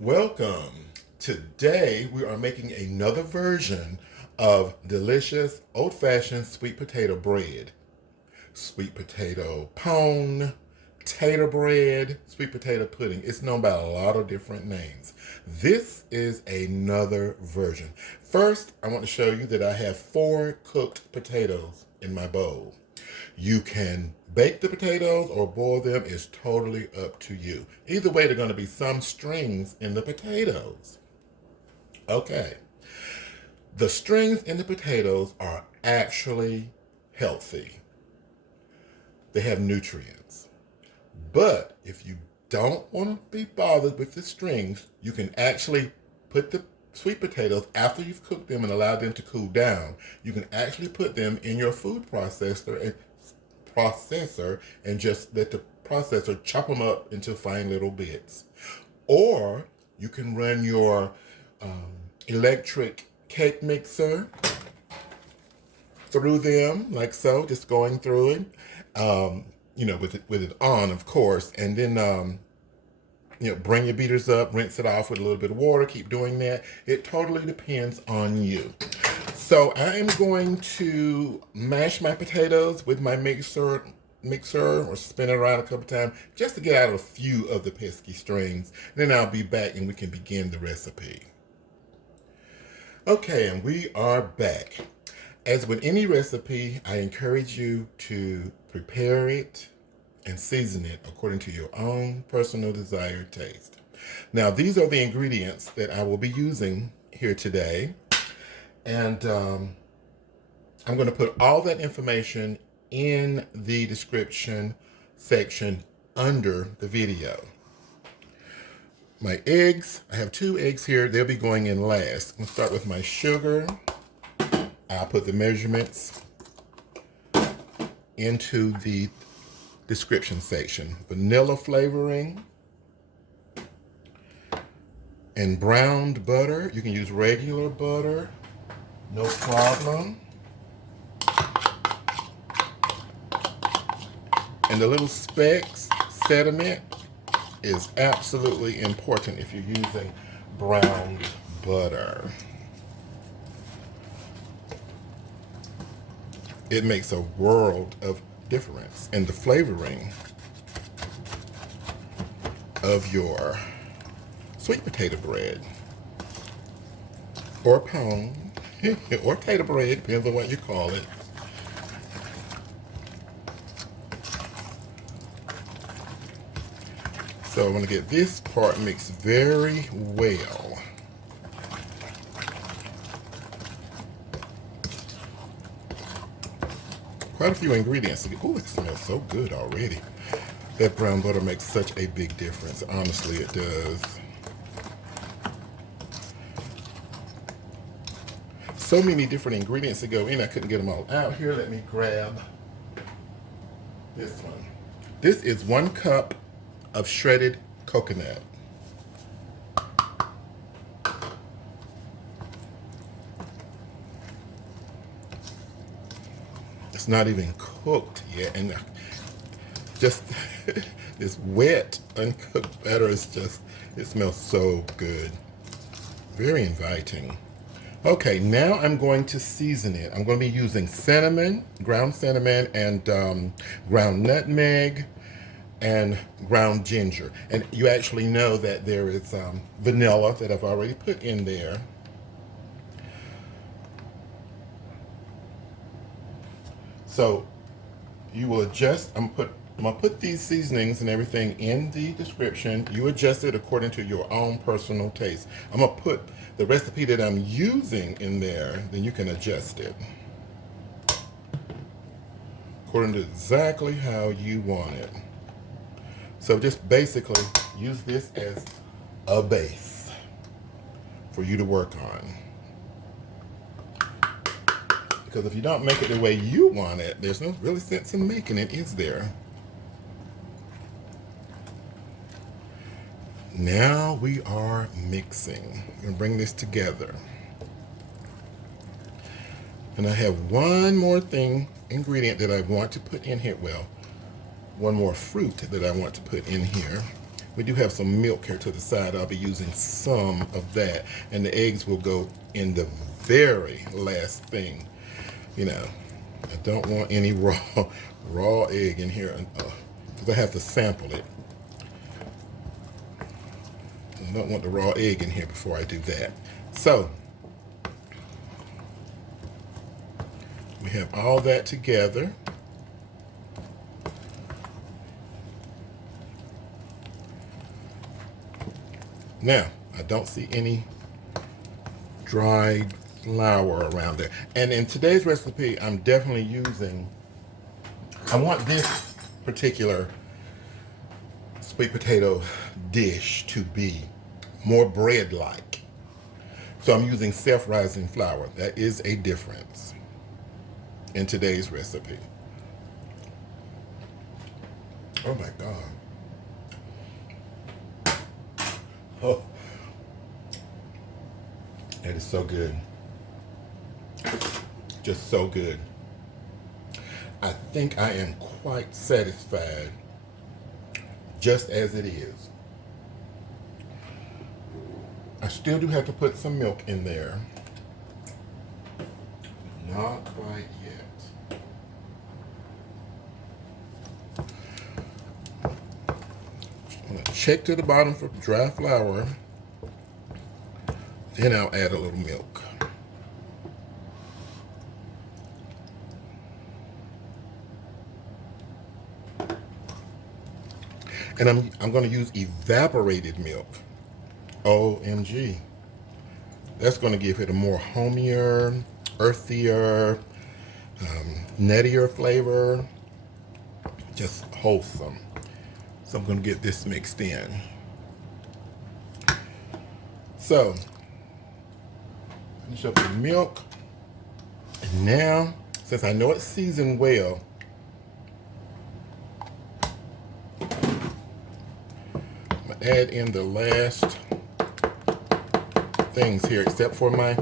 Welcome. Today we are making another version of delicious old-fashioned sweet potato bread. Sweet potato pone, tater bread, sweet potato pudding. It's known by a lot of different names. This is another version. First, I want to show you that I have 4 cooked potatoes in my bowl. You can bake the potatoes or boil them. It's totally up to you. Either way, there are going to be some strings in the potatoes. Okay. The strings in the potatoes are actually healthy. They have nutrients. But if you don't want to be bothered with the strings, you can actually put the sweet potatoes, after you've cooked them and allowed them to cool down, you can actually put them in your food processor and just let the processor chop them up into fine little bits. Or you can run your electric cake mixer through them like so, just going through it, with it on, of course, and then bring your beaters up, rinse it off with a little bit of water, keep doing that. It totally depends on you. So I am going to mash my potatoes with my mixer or spin it around a couple times just to get out a few of the pesky strings. Then I'll be back and we can begin the recipe. Okay, and we are back. As with any recipe, I encourage you to prepare it and season it according to your own personal desired taste. Now, these are the ingredients that I will be using here today. And I'm going to put all that information in the description section under the video. My eggs, I have 2 eggs here. They'll be going in last. I'm going to start with my sugar. I'll put the measurements into the description section. Vanilla flavoring and browned butter. You can use regular butter, no problem. And the little specks, sediment, is absolutely important if you're using browned butter. It makes a world of difference in the flavoring of your sweet potato bread or pone or tater bread, depends on what you call it. So I'm going to get this part mixed very well. Quite a few ingredients. Oh, it smells so good already. That brown butter makes such a big difference. Honestly, it does. So many different ingredients to go in. I couldn't get them all out here. Let me grab this one. This is 1 cup of shredded coconut. It's not even cooked yet, and just this wet, uncooked batter is just, it smells so good. Very inviting. Okay, now I'm going to season it. I'm going to be using cinnamon, ground cinnamon, and ground nutmeg, and ground ginger. And you actually know that there is vanilla that I've already put in there. So you will adjust. I'm gonna put these seasonings and everything in the description. You adjust it according to your own personal taste. I'm gonna put the recipe that I'm using in there, then you can adjust it according to exactly how you want it. So just basically use this as a base for you to work on. Because if you don't make it the way you want it, there's no really sense in making it, is there? Now we are mixing. I'm going to bring this together. And I have one more ingredient that I want to put in here. Well, one more fruit that I want to put in here. We do have some milk here to the side. I'll be using some of that. And the eggs will go in the very last thing. You know, I don't want any raw egg in here because I have to sample it. I don't want the raw egg in here before I do that. So, we have all that together. Now, I don't see any dried flour around there. And in today's recipe, I'm definitely using, I want this particular sweet potato dish to be more bread-like. So I'm using self-rising flour. That is a difference in today's recipe. Oh my God. Oh, that is so good. Just so good. I think I am quite satisfied just as it is. I still do have to put some milk in there. Not quite yet. I'm going to check to the bottom for dry flour. Then I'll add a little milk. And I'm going to use evaporated milk. OMG. That's going to give it a more homier, earthier, nuttier flavor. Just wholesome. So I'm going to get this mixed in. So, finish up the milk. And now, since I know it's seasoned well, I'm going to add in the last things here, except for my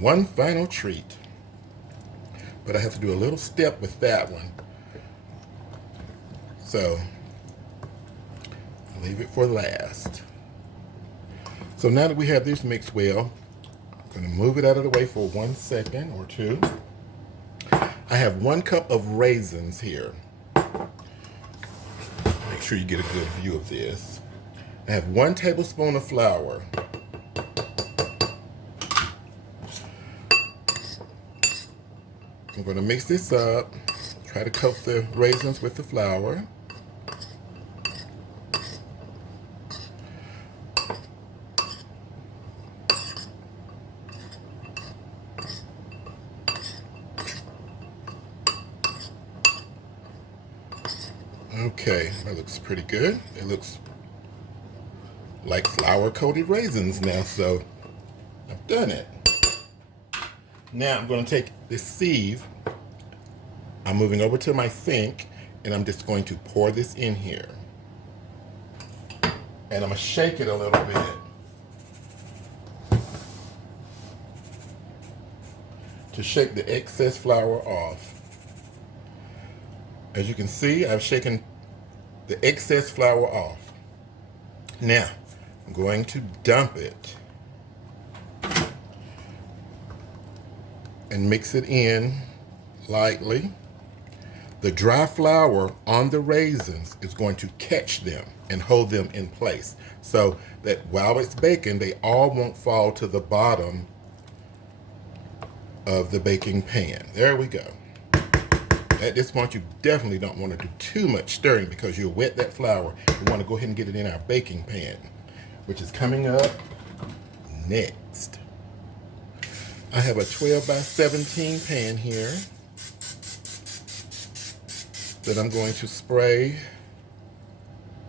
one final treat. But I have to do a little step with that one. So, I'll leave it for last. So now that we have this mixed well, I'm going to move it out of the way for 1 second or two. I have 1 cup of raisins here. Make sure you get a good view of this. I have 1 tablespoon of flour. I'm going to mix this up. Try to coat the raisins with the flour. Okay, that looks pretty good. It looks like flour-coated raisins now, so I've done it. Now I'm going to take this sieve. I'm moving over to my sink, and I'm just going to pour this in here. And I'm going to shake it a little bit to shake the excess flour off. As you can see, I've shaken the excess flour off. Now, I'm going to dump it and mix it in lightly. The dry flour on the raisins is going to catch them and hold them in place so that while it's baking, they all won't fall to the bottom of the baking pan. There we go. At this point, you definitely don't want to do too much stirring because you'll wet that flour. You want to go ahead and get it in our baking pan, which is coming up next. I have a 12 by 17 pan here that I'm going to spray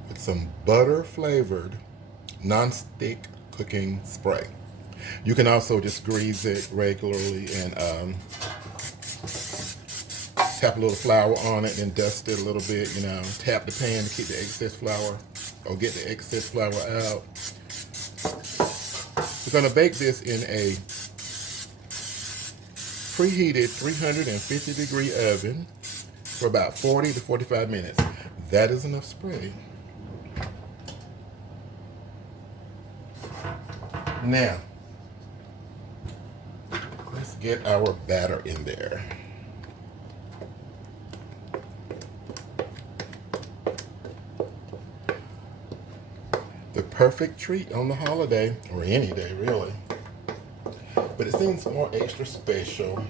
with some butter flavored non-stick cooking spray. You can also just grease it regularly and tap a little flour on it and dust it a little bit, you know, tap the pan to keep the excess flour or get the excess flour out. We're going to bake this in a preheated 350 degree oven for about 40 to 45 minutes. That is enough spray. Now, let's get our batter in there. The perfect treat on the holiday, or any day really. But it seems more extra special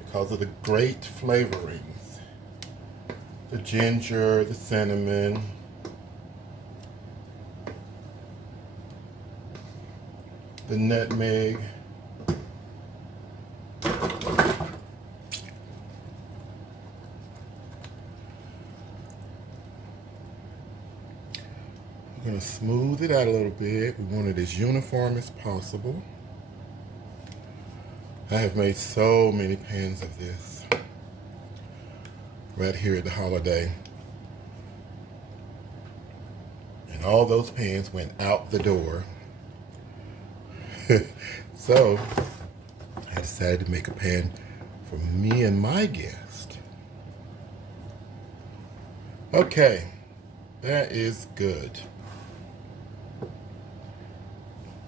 because of the great flavorings. The ginger, the cinnamon, the nutmeg. We're going to smooth it out a little bit. We want it as uniform as possible. I have made so many pans of this right here at the holiday. And all those pans went out the door. So I decided to make a pan for me and my guest. Okay, that is good.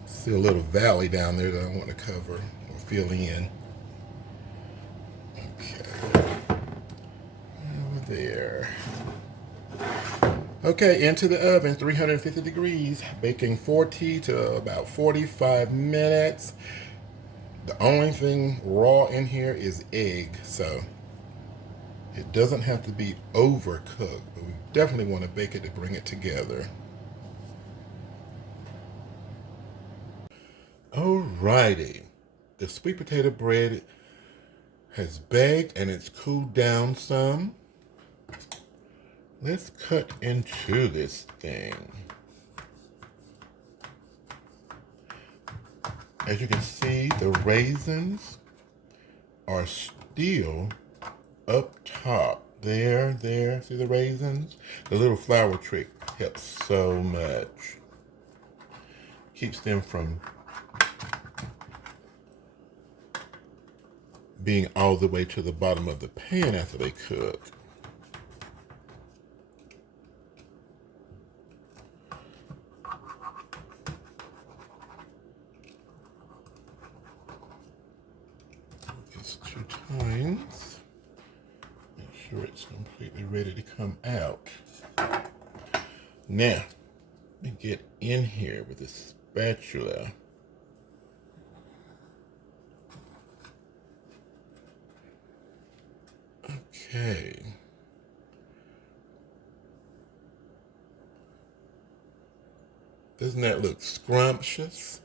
See a little valley down there that I want to cover or fill in. Okay, over there. Okay, into the oven, 350 degrees, baking 40 to about 45 minutes. The only thing raw in here is egg, so it doesn't have to be overcooked, but we definitely want to bake it to bring it together. Alrighty, the sweet potato bread has baked and it's cooled down some. Let's cut into this thing. As you can see, the raisins are still up top. There, see the raisins? The little flour trick helps so much. Keeps them from being all the way to the bottom of the pan after they cook. Just 2 times. Make sure it's completely ready to come out. Now, let me get in here with a spatula. Okay. Doesn't that look scrumptious?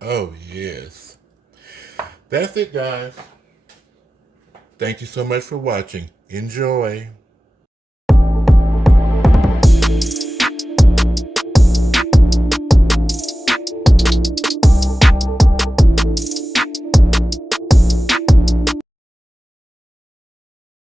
Oh, yes. That's it, guys. Thank you so much for watching. Enjoy.